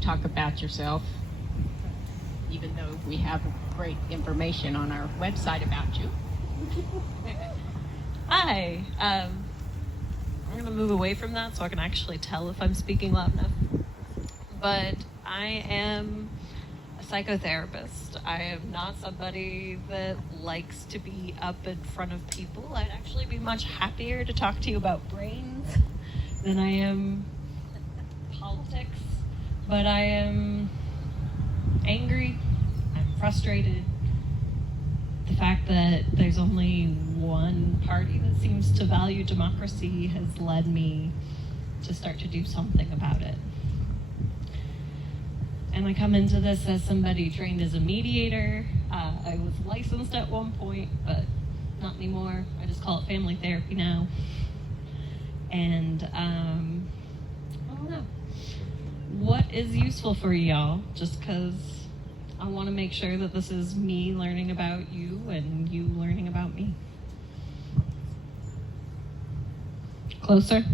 talk about yourself, even though we have great information on our website about you. Hi. I'm going to move away from that so I can actually tell if I'm speaking loud enough. But I am a psychotherapist. I am not somebody that likes to be up in front of people. I'd actually be much happier to talk to you about brains than I am politics. But I am angry. I'm frustrated. The fact that there's only one party that seems to value democracy has led me to start to do something about it. And I come into this as somebody trained as a mediator. I was licensed at one point, but not anymore. I just call it family therapy now. And I don't know. What is useful for y'all? Just because I want to make sure that this is me learning about you and you learning about me. Closer?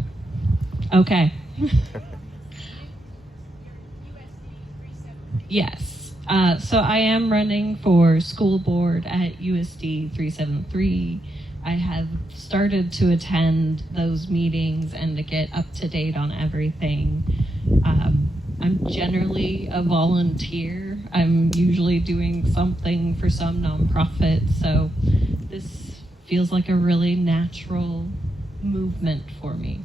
Okay. Yes. So I am running for school board at USD 373. I have started to attend those meetings and to get up to date on everything. I'm generally a volunteer. I'm usually doing something for some nonprofit, so this feels like a really natural movement for me.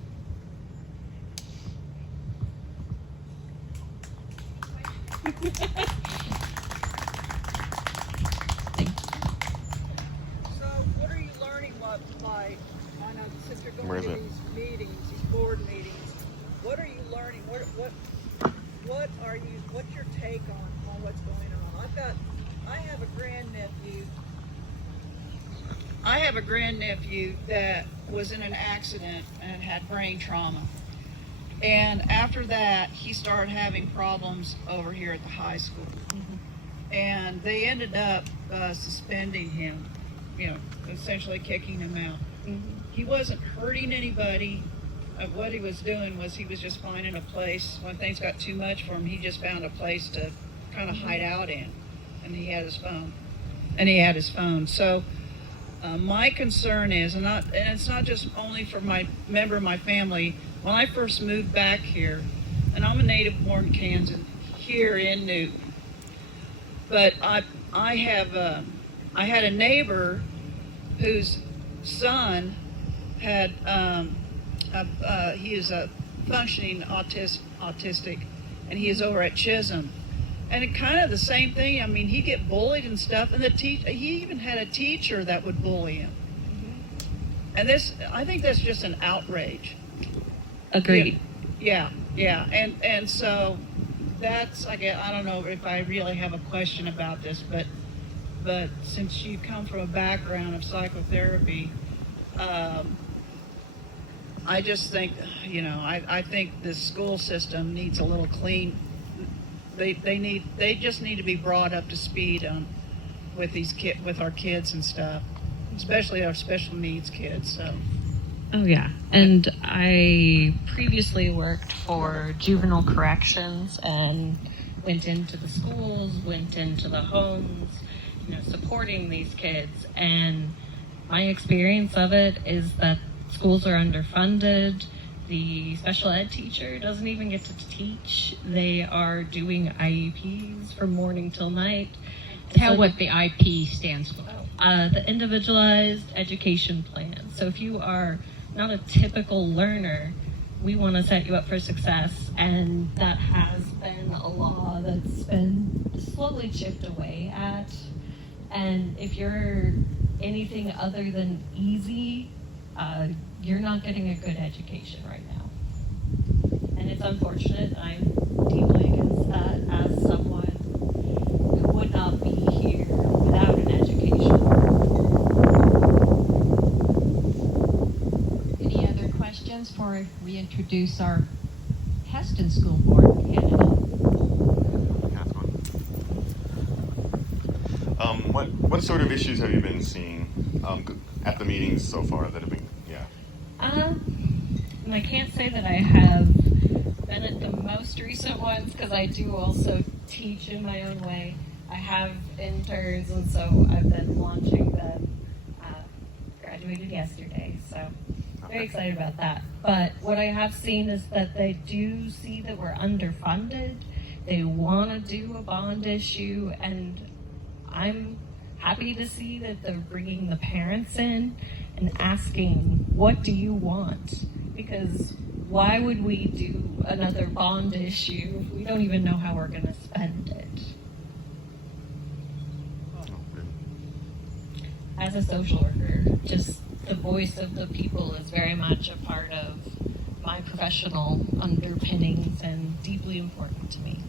So, what are you learning by, I know, since you're going to these meetings, these board meetings, what are you learning? What's your take on what's going on? I have a grandnephew that was in an accident and had brain trauma. And after that, he started having problems over here at the high school. Mm-hmm. And they ended up suspending him, essentially kicking him out. Mm-hmm. He wasn't hurting anybody. What he was doing was he was just finding a place. When things got too much for him, he just found a place to kind of hide out in. And he had his phone. So my concern is, and it's not just only for my member of my family. When I first moved back here, and I'm a native-born Kansan here in Newton, but I had a neighbor whose son had he is a functioning autistic, and he is over at Chisholm, and it kind of the same thing. I mean, he'd get bullied and stuff, and he even had a teacher that would bully him. Mm-hmm. And I think that's just an outrage. Agreed. Yeah, and so that's, I don't know if I really have a question about this, but since you come from a background of psychotherapy, I just think, I think the school system needs a little clean. They just need to be brought up to speed on with our kids and stuff, especially our special needs kids. So. Oh yeah, and I previously worked for juvenile corrections and went into the schools, went into the homes, supporting these kids. And my experience of it is that schools are underfunded. The special ed teacher doesn't even get to teach. They are doing IEPs from morning till night. Tell what the IP stands for. The Individualized Education Plan. So if you are not a typical learner, we want to set you up for success, and that has been a law that's been slowly chipped away at. And if you're anything other than easy, you're not getting a good education right now. And it's unfortunate. I'm deeply against that as someone who would not be here without an education. Any other questions before we introduce our Heston School Board candidate? What sort of issues have you been seeing at the meetings so far that have been, And I can't say that I have been at the most recent ones because I do also teach in my own way. I have interns, and so I've been launching them. Graduated yesterday, so very excited about that. But what I have seen is that they do see that we're underfunded. They want to do a bond issue, and I'm happy to see that they're bringing the parents in and asking, what do you want? Because why would we do another bond issue if we don't even know how we're going to spend it? As a social worker, just the voice of the people is very much a part of my professional underpinnings and deeply important to me.